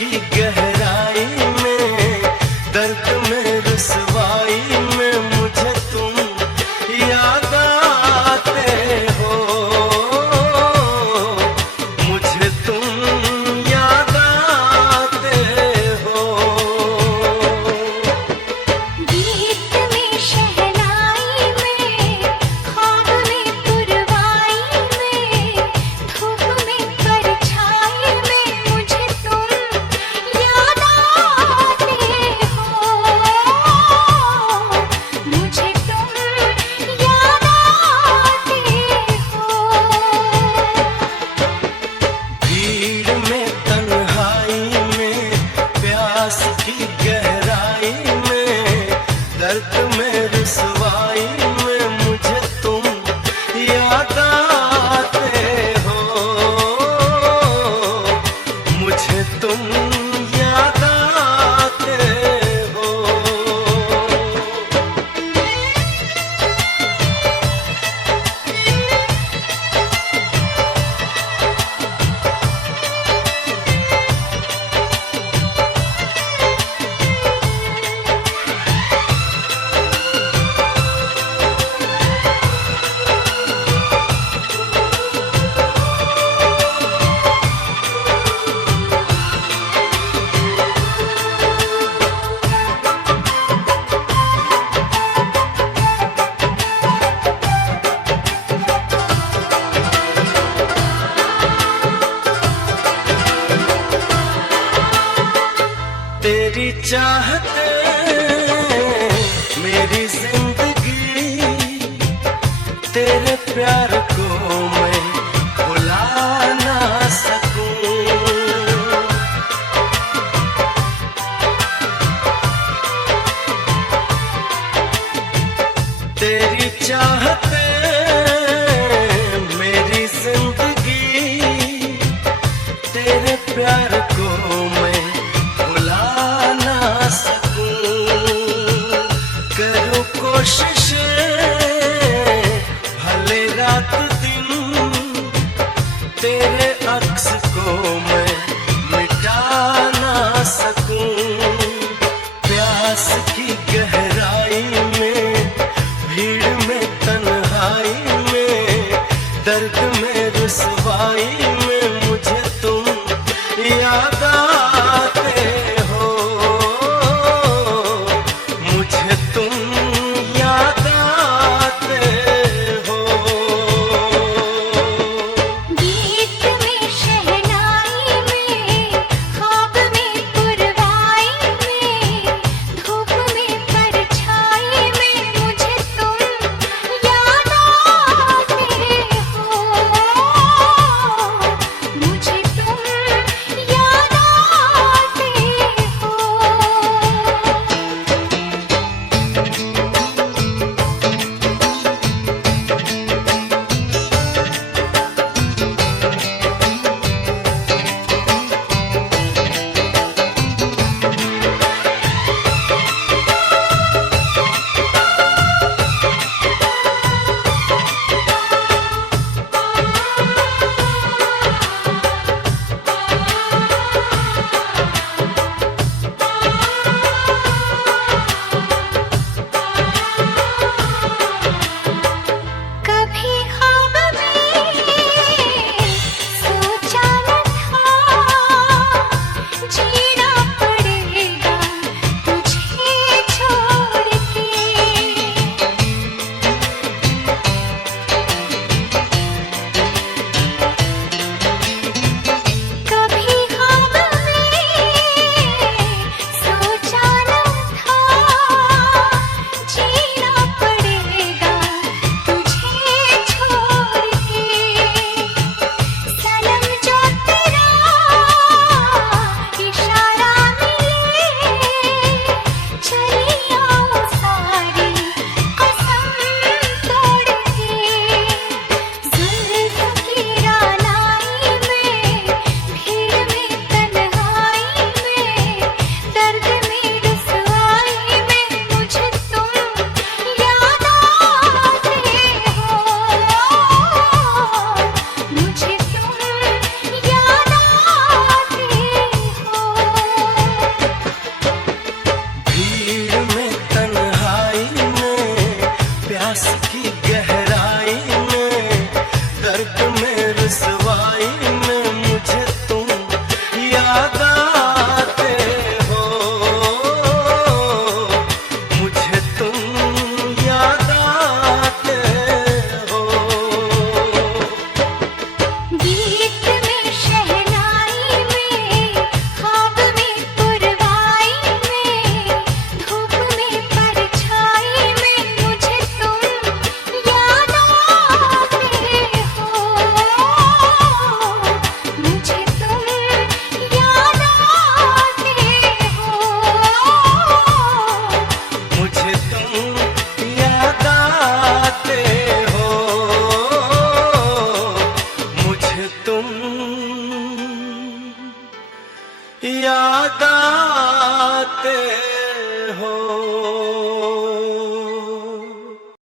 की गहराई में, दर्द में रुसवाई में मुझे तुम याद आते हो, मुझे तुम याद आते हो। गीत में शहनाई में, ख्वाब में पुरवाई में, धूप में परछाई में मुझे तुम याद आते हो, मुझे तुम याद आते हो। भीड़ में तन्हाई में, प्यास की गहराई में, दर्द में रुसवाई में मुझे तुम याद आते हो, मुझे तुम याद आते हो। तेरी चाहते मेरी जिंदगी, तेरे प्यार को मैं भुला ना सकूं। तेरी चाहते मेरी जिंदगी, तेरे प्यार को मैं भुला ना सकूं। करूं कोशिश याद आते हो।